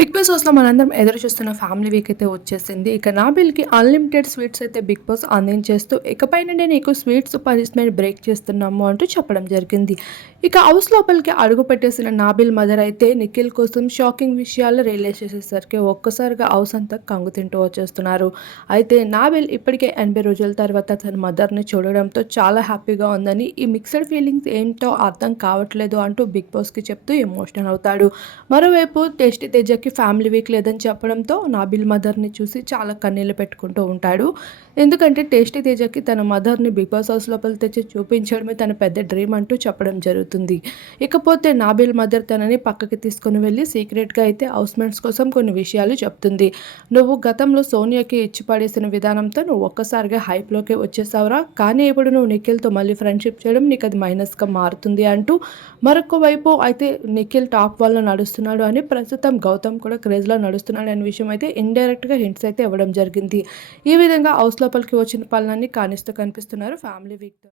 Big boss హౌస్లో మనందరం ఎదురు చూస్తున్న ఫ్యామిలీ వీక్ అయితే వచ్చేసింది. ఇక నాబిల్కి అన్లిమిటెడ్ స్వీట్స్ అయితే బిగ్ బాస్ అందించేస్తూ ఇకపై నుండి నీకు స్వీట్స్ పనిష్మెంట్ బ్రేక్ చేస్తున్నాము అంటూ చెప్పడం జరిగింది. ఇక హౌస్ లోపలికి అడుగు పెట్టేసిన నాబిల్ మదర్ అయితే నిఖిల్ కోసం షాకింగ్ విషయాలు రియలైజ్ చేసేసరికి ఒక్కసారిగా హౌస్ అంతా కంగు తింటూ వచ్చేస్తున్నారు. అయితే నాబిల్ ఇప్పటికే ఎనభై రోజుల తర్వాత తన మదర్ని చూడడంతో చాలా హ్యాపీగా ఉందని ఈ మిక్స్డ్ ఫీలింగ్స్ ఏంటో అర్థం కావట్లేదు అంటూ బిగ్ బాస్కి చెప్తూ ఎమోషనల్ అవుతాడు. మరోవైపు టెస్ట్ తేజకి ఫ్యామిలీ వీక్ లేదని చెప్పడంతో నాబిల్ మదర్ని చూసి చాలా కన్నీళ్ళు పెట్టుకుంటూ ఉంటాడు. ఎందుకంటే టేస్టీ తేజకి తన మదర్ని బిగ్ బాస్ హౌస్ లోపల తెచ్చి చూపించడమే తన పెద్ద డ్రీమ్ అంటూ చెప్పడం జరుగుతుంది. ఇకపోతే నాబిల్ మదర్ తనని పక్కకి తీసుకొని వెళ్ళి సీక్రెట్గా అయితే హౌస్మెంట్స్ కోసం కొన్ని విషయాలు చెప్తుంది. నువ్వు గతంలో సోనియాకి ఇచ్చి పడేసిన విధానంతో నువ్వు ఒక్కసారిగా హైప్లోకి వచ్చేసావురా. కానీ ఇప్పుడు నువ్వు నిఖిల్తో మళ్ళీ ఫ్రెండ్షిప్ చేయడం నీకు అది మైనస్గా మారుతుంది అంటూ మరొక వైపు అయితే నిఖిల్ టాప్ వల్ల నడుస్తున్నాడు అని ప్రస్తుతం గౌతమ్ కూడా క్రేజ్లో నడుస్తున్నాడు అనే విషయం అయితే ఇండైరెక్ట్గా హింట్స్ అయితే ఇవ్వడం జరిగింది. ఈ విధంగా హౌస్ లోపలికి వచ్చిన పనులన్నీ కానిస్తూ కనిపిస్తున్నారు ఫ్యామిలీ వీక్తో.